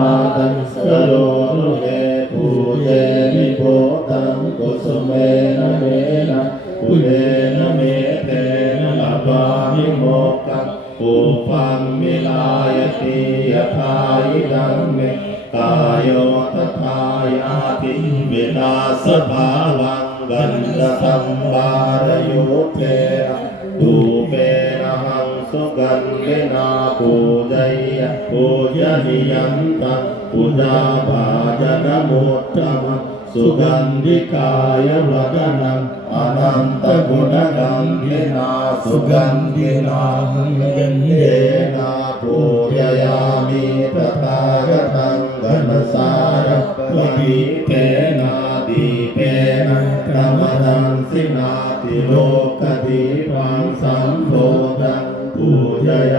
ตังสโลนุเมภูเตนิโพตังกสเมนะเมนะภูเตนะเมเตนะลาภามิโมกังภูปัมิลายติยทายดังเมกายโยตถายาติเวลาสภาวังกันตสัมบารโยเตูเปนะหัง สินาติโลกติปังสัมโพธังปูจย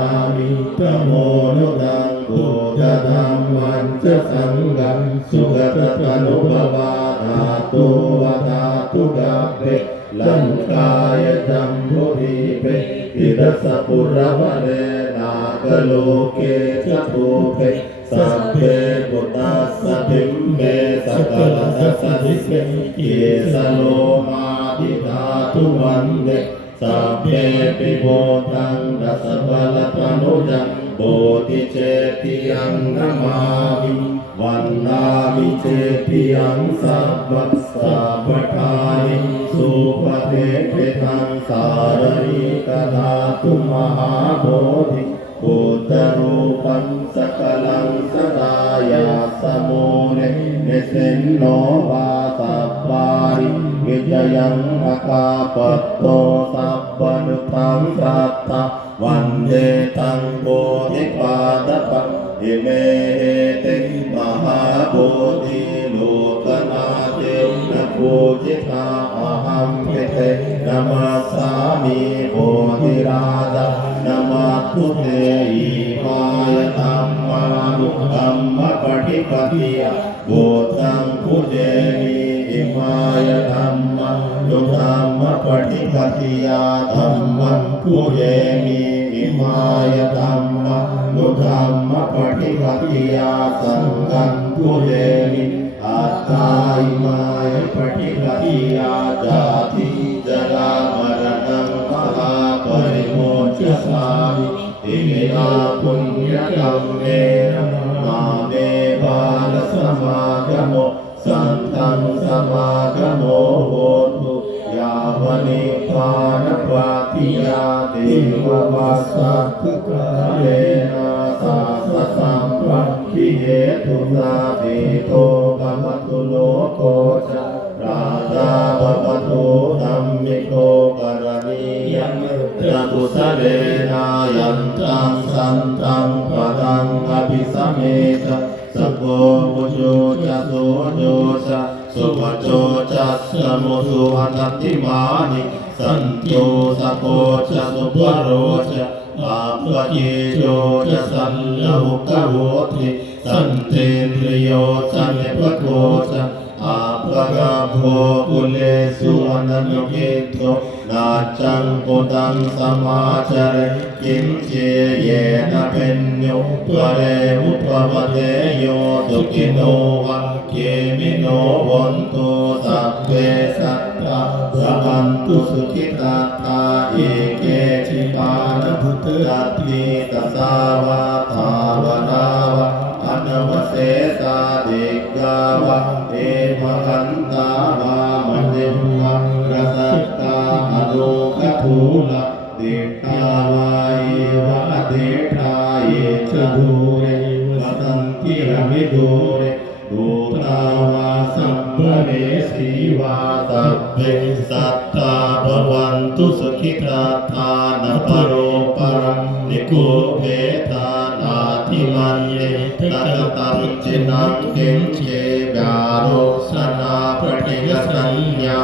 ามิพระโมโนดังปูจะธรรมันจะ सभ्येऽपि बोधङ्गसबलतनुजं बोधि चेति अङ्गमामि वन्दानि चेतियं सुपते कृतं साररि कदातु महाबोधिरूपं सकलं सदा या वा सपारि กิจยังอากาปโตสัพพนุตังสัตตะวันเดตังโพธิปาตปะอิเมติมหาโพธิโลกนาเตนะโพธิตาอหังเปเตนะมาสามีโพธิราชานะมาตุเตอิมายตัมมาลุตัมมะปะทิปติยะโพธังพุเตมีอิมาย ตัมมปฏิปติยาธัมมังพุเตมิอิมายตัมมานุตัมมปฏิปติยาสังฆังพุเตมิอัตตาอิมายปฏิปติยาจาติจรามรณังมหาปริโมชสามิอิมินาปุญญกรรมเนะมาเมบาลสมากโมสันตังสมากโมโ मने प्राणपाति या देववासात्कलेन साससम्पत्तिये तुला देतो गमतु लोको च राजा भवतो धम्मिको करणीयं रघुसरेणायन्त्रं सन्तं पदम् अपि समेत सको मुजो च दोजो च सुभजो च श्रमुसुहनतिमा สันโยสะโกชะสุปโรชะอาภะทิจโยชะสันลหุกะโหติสันเตนริโยสันเนปะโกชะอาภะกะโภปุเลสุอนันโยเกโตนาจังปุตังสมาจเรกิมเชเยนะเป็นโยปะเรอุปวะเทโยตุกิโนวะเกมิโนวันโตสัพเพสั भवन्तु सुखितात्ता एके चितानुभूतरात्रि तथा वा तावता वा अनवशेषा देगा वा एवहन्ता वा मन्युवा प्रसक्ता अलोकफूल देष्टा वा एव अदेष्टा ये च भूरे वसन्ति रविदूरे भूता वा सम्भवे श्रीवा सर्वे าวามันเดวะรัสสตาอโลกทูละเดตาวายะเดทายชะดูเรวสันติระมิดูเร ดูตาวาสัมภเวสีวาสัพเพสัตตาภวันตุสุขิตาทานปโรปรังนิโกเวทานาทิมันเยตัตตังจินังเข็มเชบาโรสนาปฏิยสัญญา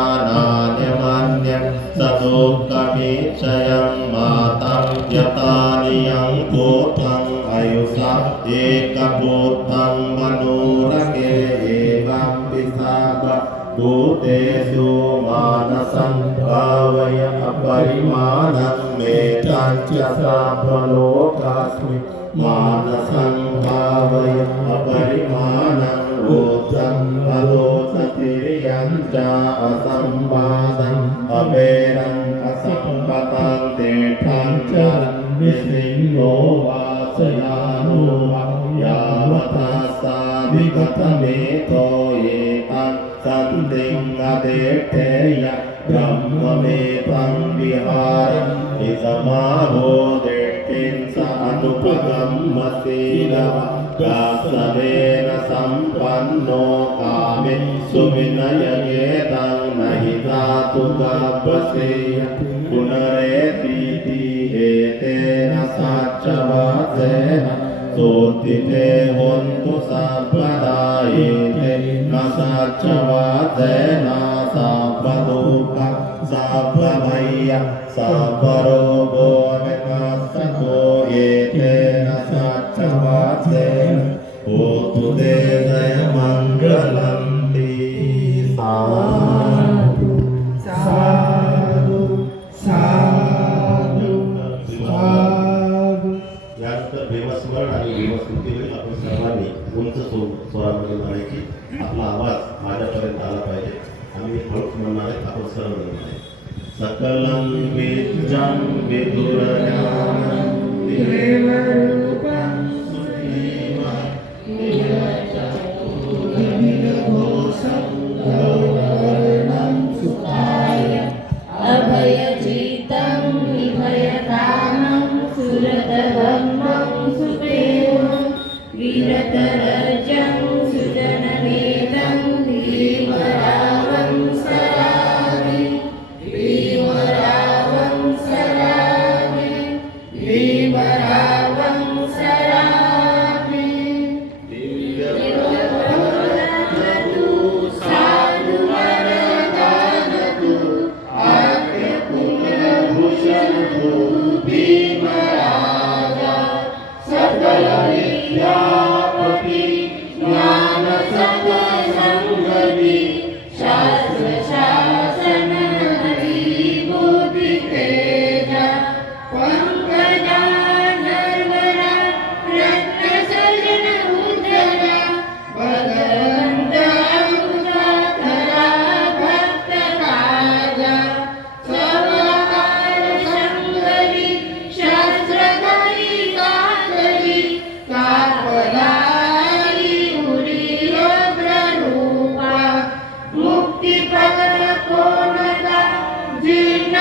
सा भलोकास्मि मानसं भावय अपरिमाणं रूपं भरोसतिर्यं च असंवादम् अपेरम् असम्पतं तेठं च निसिंहो वासयानो यावता सा विगतमेतो एतं सन्दिङ्गदेठेय ब्रह्ममेतं विहारम् इदमाहो देष्टिं स अनुपगम्मसीनव दासवेन सम्पन्नो कामे सुविनययेतं न हि दातु गभसेय पुनरेतीति एतेन साक्षवासेन सोतिते हन्तु सर्वदा एते न साक्षवासेन สัพพโลกะสัพพไมยะสัพพโรค विद्यं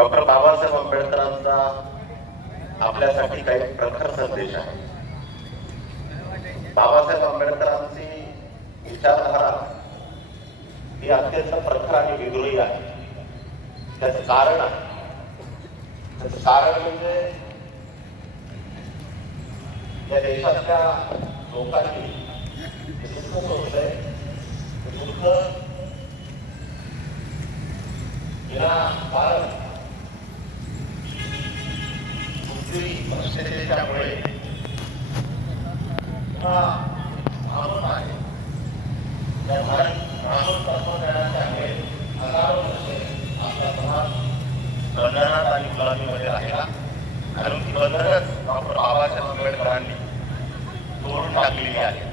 doctor Babasaheb आंबेडकरांचा आपल्यासाठी काही प्रखर संदेश आहे. बाबासाहेब आंबेडकरांची विचारधारा ही अत्यंत प्रखर आणि विद्रोही आहे. त्याच कारण आहे. त्याच कारण म्हणजे या देशातल्या लोकांनी दुःख आहे दुःख स्त्री त्याच्यामुळे हा आरोप आहे. त्या भारत राहुल तत्वज्ञानाच्यामुळे हजारो वर्षे आपला समाज बंधनात आणि गुलामीमध्ये राहिला. कारण ती बंधनच डॉक्टर बाबासाहेब आंबेडकरांनी तोडून टाकलेली आहे.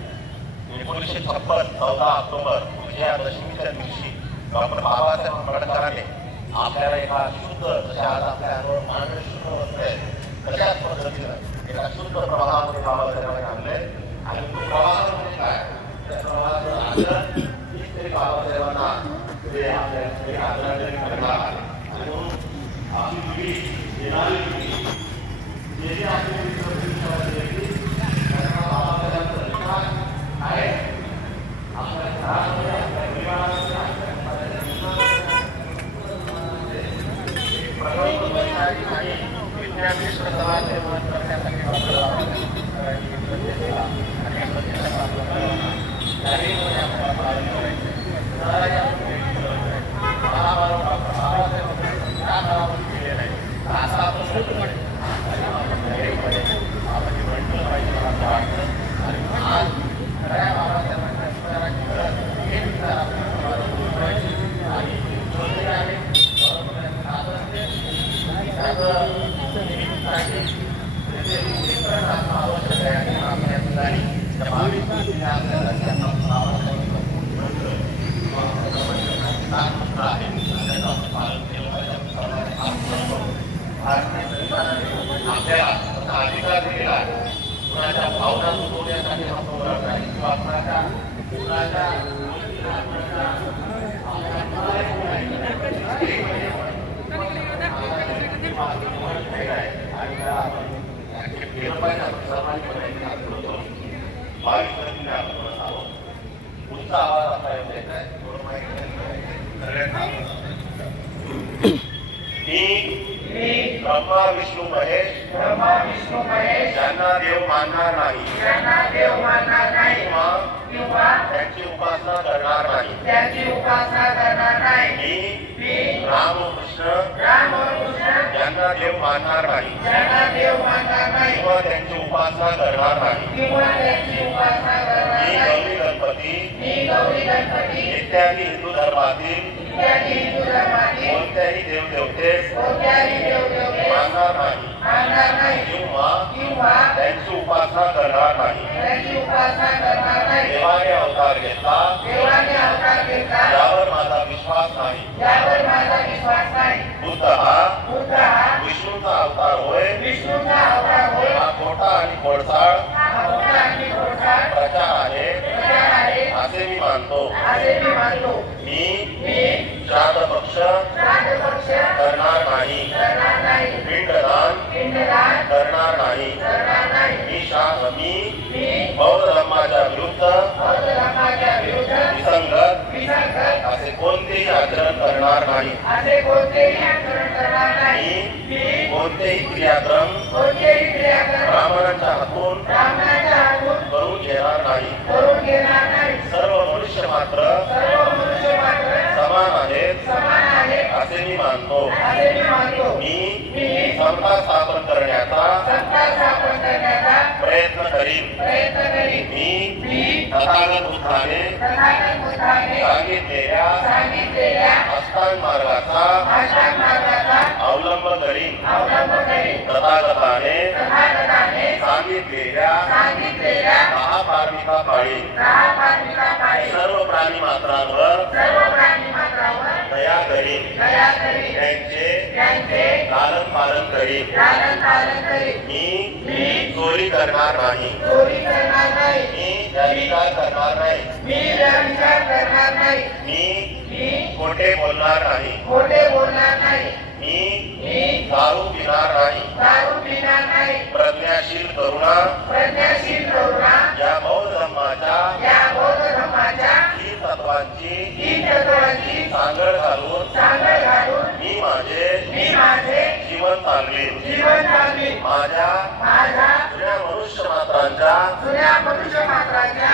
एकोणीसशे छप्पन चौदा ऑक्टोबर या दशमीच्या दिवशी डॉक्टर बाबासाहेब आंबेडकरांनी आपल्याला एका शुद्ध जसे आज आपल्या मानवी शुद्ध वस्त्र आहे तशाच पद्धतीनं एका शुद्ध प्रवाहामध्ये बाबासाहेबांनी आणले आणि तो प्रवाह म्हणजे काय त्या प्रवाहाचं आचरण हीच तरी बाबासाहेबांना ते आपल्या एक आदरांजली ಶೂಟ್ ಮಾಡಿ आवाज आपला येऊ द्यायचा आहे. थोडं माहिती द्यायचं आहे. सगळ्यांना. मी ब्रह्मा विष्णू महेश. ब्रह्मा विष्णू महेश. ज्यांना देव मानणार नाही. यांना देव मानणार नाही. किंवा त्यांची उपासना करणार नाही. त्याची उपासना करणार नाही. मी मी रामकृष्ण राम कृष्ण. यांना देव मानणार नाही. यांना देव मानणार नाही. किंवा त्यांची उपासना करणार नाही. किंवा त्याची उपासना करणार मी नाही. गौरी गणपती. मी गौरी गणपती. इत्यादी हिंदू धर्मातील कोणत्याही देवदेवतेस कोणत्याही देवदेवते मानणार नाही. मानणार नाही किंवा किंवा त्यांची उपासना करणार नाही. उपासना करणार नाही देवाने अवतार घेतला. देवाने अवतार घेतला यावर माझा विश्वास नाही. यावर माझा विश्वास नाही बुद्ध हा बुद्ध हा विष्णूचा अवतार होय. विष्णूचा अवतार होय हा खोटा आणि खोडसाळ प्रचार आहे. असे मी मानतो असे मी मानतो. श्राद्ध पक्ष श्राद्ध पक्ष करणार नाही. पिंडदान करणार नाही. मी श्राद्ध मी बौद्ध धर्माच्या विरुद्ध विसंगत असे कोणतेही आचरण करणार नाही. असे कोणतेही आचरण करणार नाही. मी कोणतेही क्रियाक्रम ब्राह्मणांच्या हातून करून घेणार नाही. सर्व मनुष्य मात्र समान आहेत असे मी मानतो. मी सत्ता स्थापन करण्याचा प्रयत्न करीन. मी तथागत बुद्धाने सांगितलेल्या अष्टांग मार्गाचा अवलंब करीन. तथागताने सांगितलेल्या सांगितलेल्या दहा पार्मिका पाळी सर्व प्राणी मात्रांवर सर्व प्राणी मात्रावर दया करीन दया करीन त्यांचे त्यांचे लालन पालन करीन लालन पालन करीन मी मी चोरी करणार नाही. चोरी करणार नाही. मी व्यभिचार करणार नाही. मी व्यभिचार करणार नाही. मी मी खोटे बोलणार नाही. खोटे बोलणार नाही. मी मी दारू पिणार नाही. दारू पिणार नाही. प्रज्ञाशील करुणा. प्रज्ञाशील करुणा. या बौद्ध धर्माच्या या बौद्ध धर्माच्या ही तत्वांची तीन तत्वांची सांगड घालून सांगड घालून मी माझे मी माझे जीवन चालवीन. जीवन चालवी माझ्या माझ्या जुन्या मनुष्य मात्रांच्या जुन्या मनुष्य मात्राच्या